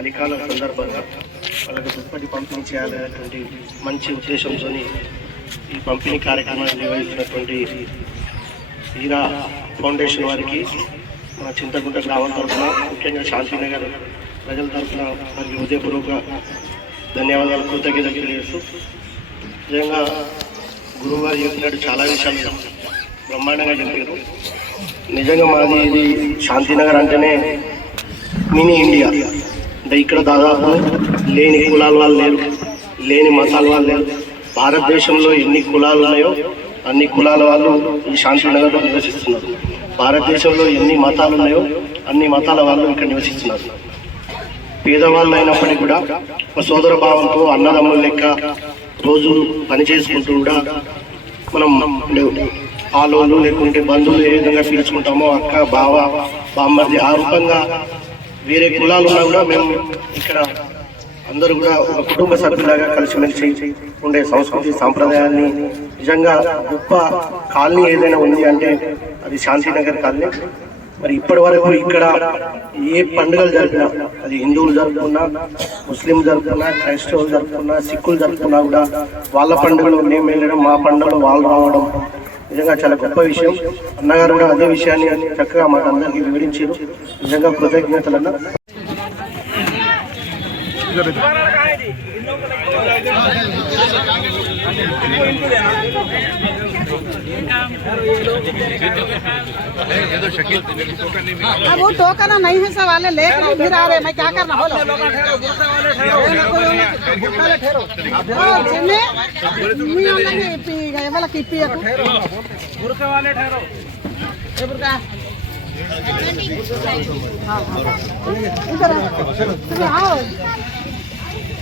చలికాలం సందర్భంగా వాళ్ళకి దుప్పటి పంపిణీ చేయాలనేటువంటి మంచి ఉద్దేశంతో ఈ పంపిణీ కార్యక్రమాన్ని నిర్వహిస్తున్నటువంటి హీరా ఫౌండేషన్ వారికి మన చింతకుంట గ్రామం తరఫున ముఖ్యంగా శాంతినగర్ ప్రజల తరఫున వారికి హృదయపూర్వక ధన్యవాదాలు కృతజ్ఞతలు తెలియజేస్తూ నిజంగా గురువు గారు చెప్పినట్టు చాలా విషయాలు బ్రహ్మాండంగా చెప్పారు. నిజంగా మాది ఇది శాంతినగర్ అంటేనే మినీ ఇండియా. అంటే ఇక్కడ దాదాపు లేని కులాల వాళ్ళు లేరు, లేని మతాల వాళ్ళు లేరు. భారతదేశంలో ఎన్ని కులాలు ఉన్నాయో అన్ని కులాల వాళ్ళు ఈ శాంతినగర్లో నివసిస్తున్నారు. భారతదేశంలో ఎన్ని మతాలు ఉన్నాయో అన్ని మతాల వాళ్ళు ఇక్కడ నివసిస్తున్నారు. పేదవాళ్ళు అయినప్పటికీ కూడా ఒక సోదర భావంతో అన్నదమ్ముల లెక్క రోజు పని చేసుకుంటూ కూడా మనం ఆలోలు లేకుంటే బంధువులు ఏ విధంగా పిలుచుకుంటామో అక్క, బావ, బామ్మర్ది ఆ రూపంగా వేరే కులాలు ఉన్నా కూడా మేము ఇక్కడ అందరూ కూడా ఒక కుటుంబ సభ్యులాగా కలిసిమెలిసి ఉండే సంస్కృతి సాంప్రదాయాన్ని నిజంగా గొప్ప కాలనీ ఏదైనా ఉంది అంటే అది శాంతినగర్ కాలనీ. మరి ఇప్పటి వరకు ఇక్కడ ఏ పండుగలు జరిపినా అది హిందువులు జరుపుకున్నా, ముస్లిం జరుపుకున్నా, క్రైస్తవులు జరుపుకున్నా, సిక్కులు జరుపుకున్నా కూడా వాళ్ళ పండుగలు మేము వెళ్ళడం, మా పండుగలు వాళ్ళు రావడం నిజంగా చాలా గొప్ప విషయం. అన్నగారు కూడా అదే విషయాన్ని చక్కగా మాకు అందరికీ వివరించారు. నిజంగా కృతజ్ఞతలు అన్న. वो टोकन नहीं है सवाले लेकर फिर आ रहे मैं क्या करना बोलो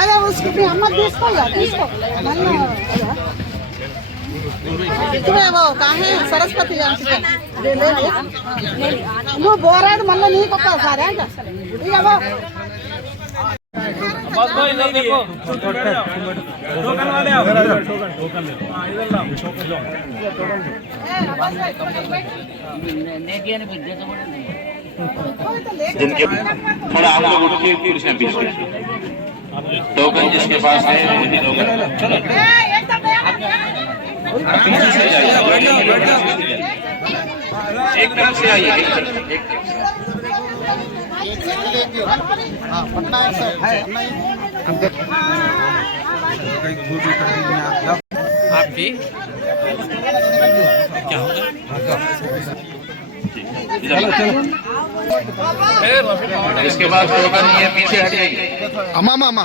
अरे उसकी अम्मा తీసుకో तुम्हें वो कहा है सरस्वती నువ్వు బోరాడు మళ్ళీ నీకు ఒక్కసారి ఇక टोकन जिसके पास है एक तरफ से आइए, एक तरफ से। आपकी क्या होगा? इसके बाद टोकन ये पीछे हट जाइए. అమ్మా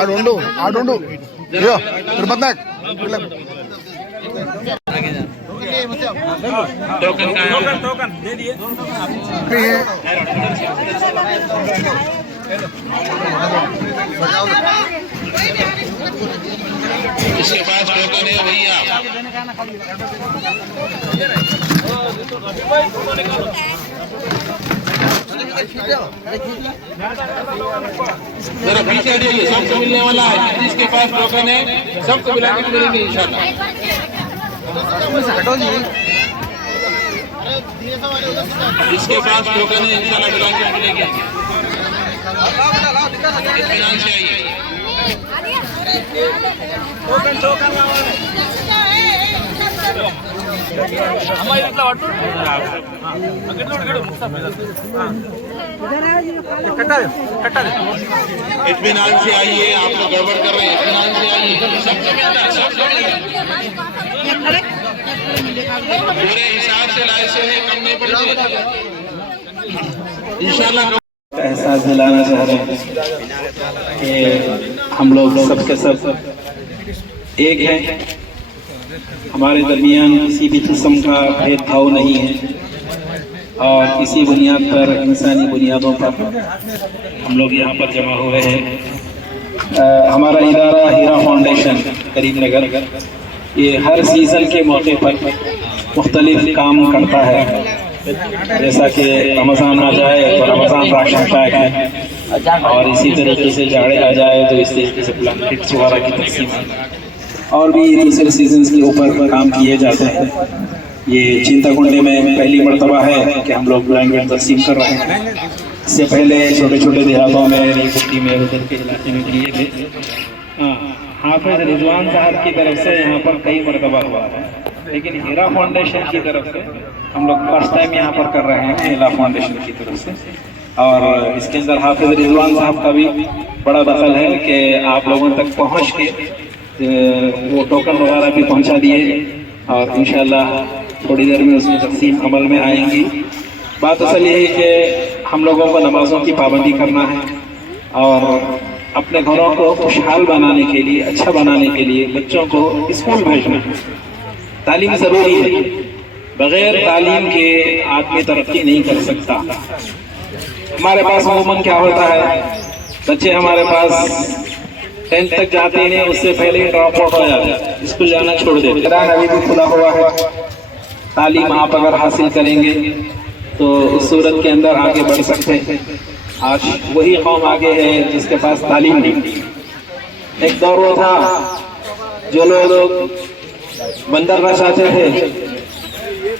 ఆడుండు తిరుపతి टोकन दे दिए. इसके पास टोकन है भैया. जरा पीछे हटिए, सबको मिलने वाला है. जिसके पास टोकन है सबको मिलाकर मिलेंगे इंशाल्लाह. जिसके पास टोकन है इंशाल्लाह मिलाकर मिलेंगे. इत्मीनान से आइए. टोकन इत्मीनान से आइए. आप लोग गड़बड़ कर रहे हैं. इत्मीनान से आइए. सबको मिलता है, सबको मिलेगा. पूरे हिसाब से लाइसे है, कम नहीं पड़ेगा इंशाल्लाह. एहसास दिलाना चाह रहे हैं कि हम लोग सबके सब एक हैं. हमारे दरमियान किसी भी किस्म का भेदभाव नहीं है और इसी बुनियाद पर, इंसानी बुनियादों पर हम लोग यहाँ पर जमा हुए हैं. हमारा इदारा हीरा फाउंडेशन करीमनगर ये हर सीज़न के मौके पर मुख्तलिफ काम करता है. जैसा कि रमज़ान आ जाए तो रमज़ान राशन पैक है, और इसी तरीके से जाड़े आ जाए तो इस तरीके से ब्लैंकेट्स वगैरह की तकसीम है. और भी दूसरे सीजन्स के ऊपर काम किए जाते हैं. ये चिंताकुंडे में पहली मरतबा है कि हम लोग ब्लैंकेट तकसीम कर रहे हैं. इससे पहले छोटे छोटे देहातों में रेवती में उधर के इलाके में किए थे। हाफिज रिजवान साहब की तरफ से यहाँ पर कई मरतबा हुआ है, लेकिन हीरा फाउंडेशन की तरफ से हम लोग फर्स्ट टाइम यहाँ पर कर रहे हैं, हीरा फाउंडेशन की तरफ से। और इसके अंदर हाफिज रिजवान साहब का भी बड़ा दखल है कि आप लोगों तक पहुँच के वो टोकन वगैरह भी पहुँचा दिए और इंशाल्लाह थोड़ी देर में उसमें तकसीम अमल में आएंगी। बात असल ये है कि हम लोगों को नमाज़ों की पाबंदी करना है और अपने घरों को खुशहाल बनाने के लिए, अच्छा बनाने के लिए बच्चों को स्कूल भेजना है। तालीम ज़रूरी है, बग़ैर तालीम के आदमी तरक्की नहीं कर सकता। हमारे पास अमूमन क्या होता है, बच्चे हमारे पास 10th तक जाते हैं, उससे पहले ही ड्रॉप आउट हो जाते हैं, स्कूल जाना छोड़ देते। ईरान अभी भी खुला हुआ है, तालीम आप अगर हासिल करेंगे तो इस सूरत के अंदर आगे बढ़ सकते हैं। आज वही कौम आगे है जिसके पास तालीम नहीं। एक दौर वो था जो लोग बंदर नचाते थे,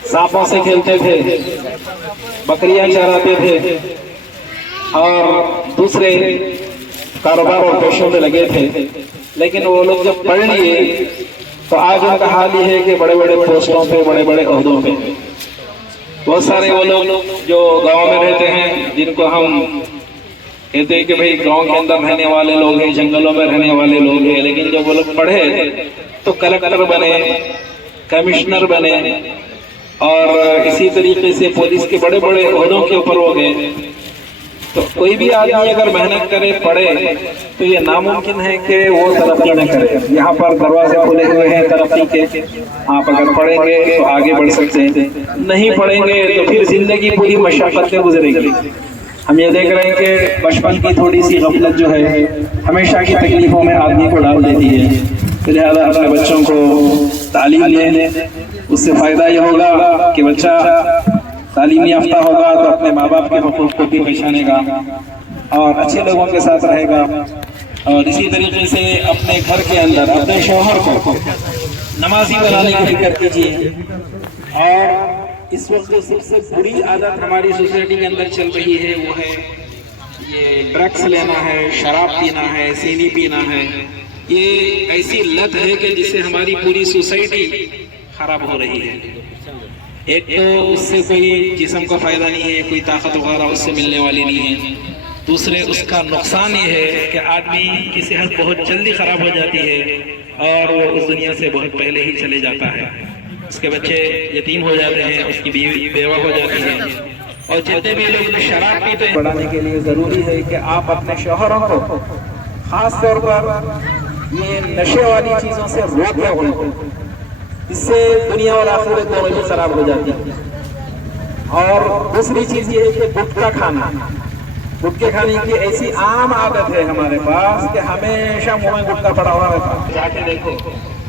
सांपों से खेलते थे, बकरियां चराते थे और दूसरे कारोबार और पेशों में लगे थे, लेकिन वो लोग जब पढ़ लिए तो आज उनका हाल ये है कि बड़े बड़े पोस्टों पे, बड़े बड़े ओहदों पे। बहुत सारे वो लोग जो गांव में रहते हैं, जिनको हम कहते हैं कि भाई गांव के अंदर रहने वाले लोग हैं, जंगलों में रहने वाले लोग हैं, लेकिन जब वो लोग पढ़े तो कलेक्टर बने, कमिश्नर बने और इसी तरीके से पुलिस के बड़े बड़े ओहदों के ऊपर हो गए। तो कोई भी आदमी अगर मेहनत करे, पढ़े, तो ये नामुमकिन है कि वो तरक्की न करे। यहाँ पर दरवाजे खुले हुए हैं तरक्की के, आप अगर पढ़ेंगे तो आगे बढ़ सकते हैं, नहीं पढ़ेंगे तो फिर जिंदगी पूरी मशक्कत में गुजरेगी। हम ये देख रहे हैं कि बचपन की थोड़ी सी गफलत जो है हमेशा की तकलीफों में आदमी को डाल देती है। लिहाजा अपने बच्चों को तालीम लें, उससे फ़ायदा ये होगा कि बच्चा तालीम याफ्ता होगा तो अपने माँ बाप के हुकूक को भी पहचानेगा और अच्छे लोगों के साथ रहेगा। और इसी तरीके से अपने घर के अंदर अपने शौहर को नमाजी बनाने की फिक्र कीजिए। और इस वक्त जो सबसे बुरी आदत हमारी सोसाइटी के अंदर चल रही है वो है ये ड्रग्स लेना है, शराब पीना है, सीनी पीना है। ये ऐसी लत है कि जिससे हमारी पूरी सोसाइटी खराब हो रही है। एक तो उससे कोई जिस्म का फायदा नहीं है, कोई ताकत वगैरह उससे मिलने वाली नहीं है। दूसरे उसका नुकसान ये है कि आदमी की सेहत बहुत जल्दी खराब हो जाती है और वो उस दुनिया से बहुत पहले ही चले जाता है। उसके बच्चे यतीम हो जाते हैं, उसकी बीवी बेवा हो जाती है। और जितने भी लोग शराब पीते हैं, बढ़ाने के लिए जरूरी है कि आप अपने शौहरों को खास तौर पर ये नशे वाली चीजों से रोकें उनको। इससे दुनिया और आखिरत दोनों ही खराब हो जाती है। और दूसरी चीज ये है कि गुटखा खाना, गुटखे खाने की ऐसी आम आदत है हमारे पास कि हमेशा मुंह में गुटखा पड़ा हुआ रहता है। जाके देखो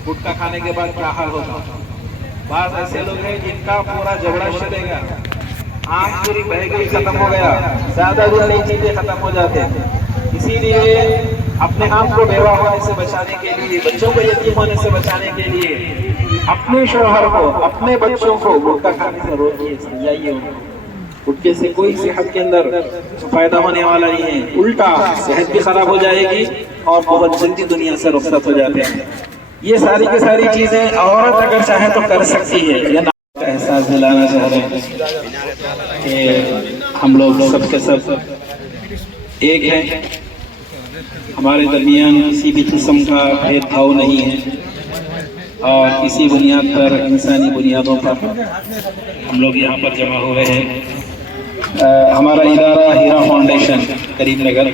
गुटखा खाने के बाद क्या हाल होगा। बात ऐसे लोग हैं जिनका पूरा जबड़ा चलेगा, आंख पूरी बह गई, खत्म हो गया, ज्यादा दिन नई चीजें खत्म हो जाते हैं। इसीलिए अपने आप को बेवा होने से बचाने के लिए, बच्चों को यतीम होने से बचाने के लिए अपने शौहर को, अपने बच्चों को गुटखा खाने से रोकिए, समझाइए उनको। गुटखे से कोई सेहत के अंदर फायदा होने वाला नहीं है, उल्टा सेहत भी खराब हो जाएगी और बहुत जल्दी दुनिया से रुखसत हो जाते हैं। ये सारी की सारी चीजें औरत अगर चाहे तो कर सकती है। एहसास दिलाना चाह रहे हैं कि हम लोग सबके सब एक हैं, हमारे दरमियान किसी भी किस्म का भेदभाव नहीं है और इसी बुनियाद पर, इंसानी बुनियादों पर हम लोग यहाँ पर जमा हुए हैं। हमारा इदारा हीरा फाउंडेशन करीमनगर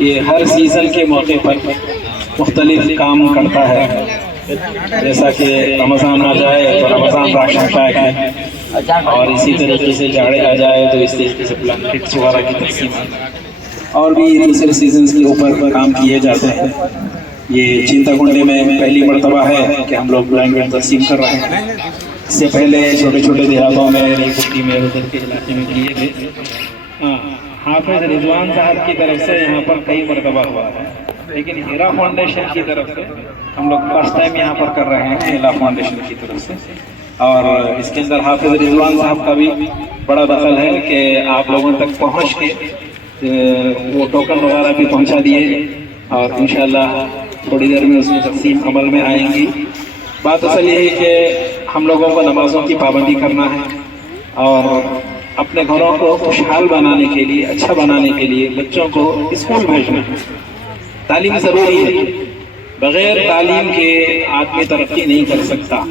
ये हर सीज़न के मौके पर मुख्तलिफ काम करता है। जैसा कि रमज़ान आ जाए तो रमज़ान राशन पैक है और इसी तरीके से जाड़े आ जाए तो इस तरीके से ब्लैंकेट्स वगैरह की तकसीम और भी दूसरे सीजन्स के ऊपर काम किए जाते हैं। ये चिंताकुंडे में पहली मरतबा है कि हम लोग ब्लैंकेट तकसीम कर रहे हैं। इससे पहले छोटे छोटे देहातों में, रेवती में, उधर के इलाके में किए थे। हाफिज रिजवान साहब की तरफ से यहाँ पर कई मरतबा हुआ है, लेकिन हीरा फाउंडेशन की तरफ से हम लोग फर्स्ट टाइम यहाँ पर कर रहे हैं, हीरा फाउंडेशन की तरफ से। اور اس کے اندر حافظ رضوان صاحب کا بھی بڑا دخل ہے کہ آپ لوگوں تک پہنچ کے وہ ٹوکن وغیرہ بھی پہنچا دیے اور انشاءاللہ تھوڑی دیر میں اس میں تقسیم عمل میں آئیں گی. بات اصل یہ ہے کہ ہم لوگوں کو نمازوں کی پابندی کرنا ہے اور اپنے گھروں کو خوشحال بنانے کے لیے، اچھا بنانے کے لیے بچوں کو اسکول بھیجنا ہے. تعلیم ضروری ہے، بغیر تعلیم کے آدمی ترقی نہیں کر سکتا.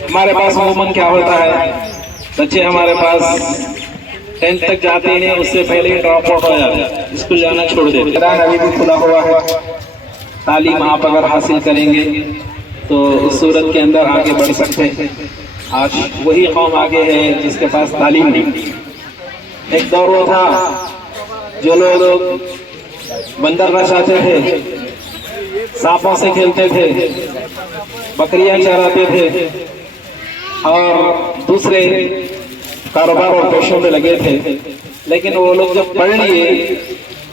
ہمارے پاس عموماً کیا ہوتا ہے، بچے ہمارے پاس 10th تک جاتے ہیں، اس سے پہلے ہی ڈراپ آؤٹ ہو جاتے ہیں، اسکول جانا چھوڑ دیتے. میدان ابھی بھی کھلا ہوا ہے. تعلیم آپ اگر حاصل کریں گے تو اس صورت کے اندر آگے بڑھ سکتے ہیں. آج وہی قوم آگے ہے جس کے پاس تعلیم نہیں. ایک دور وہ تھا جو لوگ بندر نچاتے تھے، سانپوں سے کھیلتے تھے، بکریاں چراتے تھے اور دوسرے کاروبار اور پیشوں میں لگے تھے، لیکن وہ لوگ جب پڑھ لیے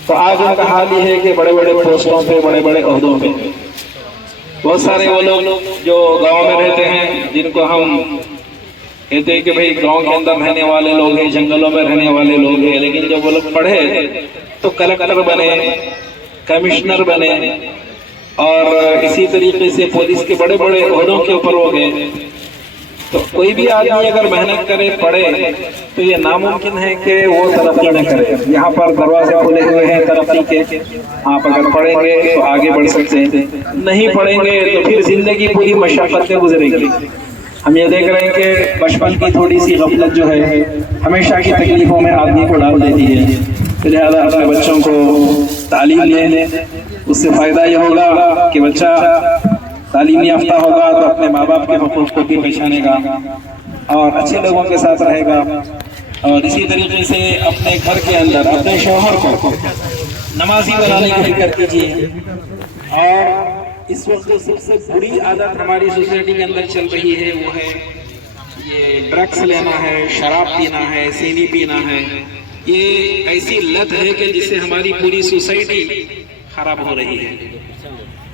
تو آج ان کا حال یہ ہے کہ بڑے بڑے پوسٹوں پہ، بڑے بڑے عہدوں پہ. بہت سارے وہ لوگ جو گاؤں میں رہتے ہیں، جن کو ہم کہتے ہیں کہ بھئی گاؤں کے اندر رہنے والے لوگ ہیں، جنگلوں میں رہنے والے لوگ ہیں، لیکن جب وہ لوگ پڑھے تو کلکٹر بنے، کمشنر بنے اور اسی طریقے سے پولیس کے بڑے بڑے عہدوں کے اوپر ہو گئے. تو کوئی بھی آدمی اگر محنت کرے، پڑھے، تو یہ ناممکن ہے کہ وہ ترقی نہ کرے. یہاں پر دروازے کھلے ہوئے ہیں ترقی کے. آپ اگر پڑھیں گے تو آگے بڑھ سکتے ہیں، نہیں پڑھیں گے تو پھر زندگی پوری مشقت میں گزرے گی. ہم یہ دیکھ رہے ہیں کہ بچپن کی تھوڑی سی غفلت جو ہے ہمیشہ کی تکلیفوں میں آدمی کو ڈال دیتی ہے. لہٰذا اپنے بچوں کو تعلیم لیں، اس سے فائدہ یہ ہوگا کہ بچہ تعلیم یافتہ ہوگا تو اپنے ماں باپ کے حقوق کو بھی پہچانے گا اور اچھے لوگوں کے ساتھ رہے گا. اور اسی طریقے سے اپنے گھر کے اندر اپنے شوہر کو نمازی بنانے کی فکر کیجیے. اور اس وقت جو سب سے بری عادت ہماری سوسائٹی کے اندر چل رہی ہے وہ ہے یہ ڈرگس لینا ہے، شراب پینا ہے، سینی پینا ہے. یہ ایسی لت ہے کہ جس سے ہماری پوری سوسائٹی خراب ہو رہی ہے.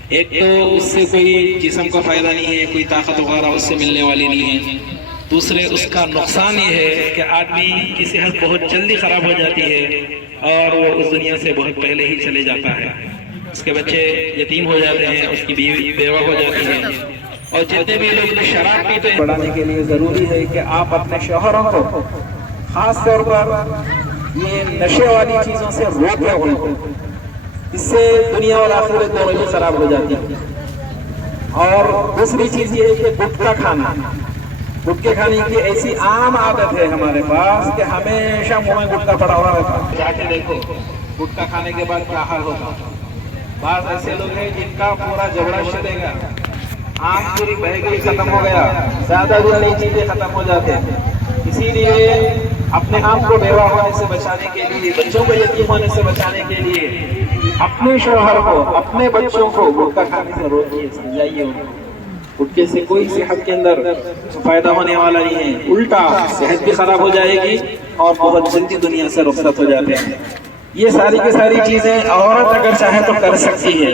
ایک تو اس سے کوئی جسم کا فائدہ نہیں ہے، کوئی طاقت وغیرہ اس سے ملنے والی نہیں ہے. دوسرے اس کا نقصان یہ ہے کہ آدمی کی صحت بہت جلدی خراب ہو جاتی ہے اور وہ اس دنیا سے بہت پہلے ہی چلے جاتا ہے. اس کے بچے یتیم ہو جاتے ہیں، اس کی بیوی بیوہ ہو جاتی ہے. اور جتنے بھی لوگ شراب پیتے ہیں، بڑھانے کے لیے ضروری ہے کہ آپ اپنے شوہروں کو خاص طور پر یہ نشے والی چیزوں سے روکیں ان کو. اس سے دنیا اور آخرت دونوں ہی خراب ہو جاتی ہے. اور دوسری چیز یہ ہے کہ گٹکا کھانا. گٹکے کھانے کی ایسی عام عادت ہے ہمارے پاس کہ ہمیشہ منہ میں گٹکا پڑا ہوا رہتا. جا کے دیکھو گٹکا کھانے کے بعد کیا حال ہوتا. بعض ایسے لوگ ہیں جن کا پورا جبڑا چلے گا، آنکھ پوری بہہ گئی، ختم ہو گیا، زیادہ دن نہیں چیزیں ختم ہو جاتے ہیں. اسی لیے اپنے آپ کو بیوہ ہونے سے بچانے کے لیے، بچوں کو یتیم ہونے سے بچانے کے لیے اپنے شوہر کو، اپنے بچوں کو گٹکا کھانے سے روکیے، سمجھائیے ان کو. گٹکے سے کوئی صحت کے اندر فائدہ ہونے والا نہیں ہے، الٹا صحت بھی خراب ہو جائے گی اور بہت جلدی دنیا سے رخصت ہو جاتے ہیں. یہ ساری کی ساری چیزیں عورت اگر چاہے تو کر سکتی ہے.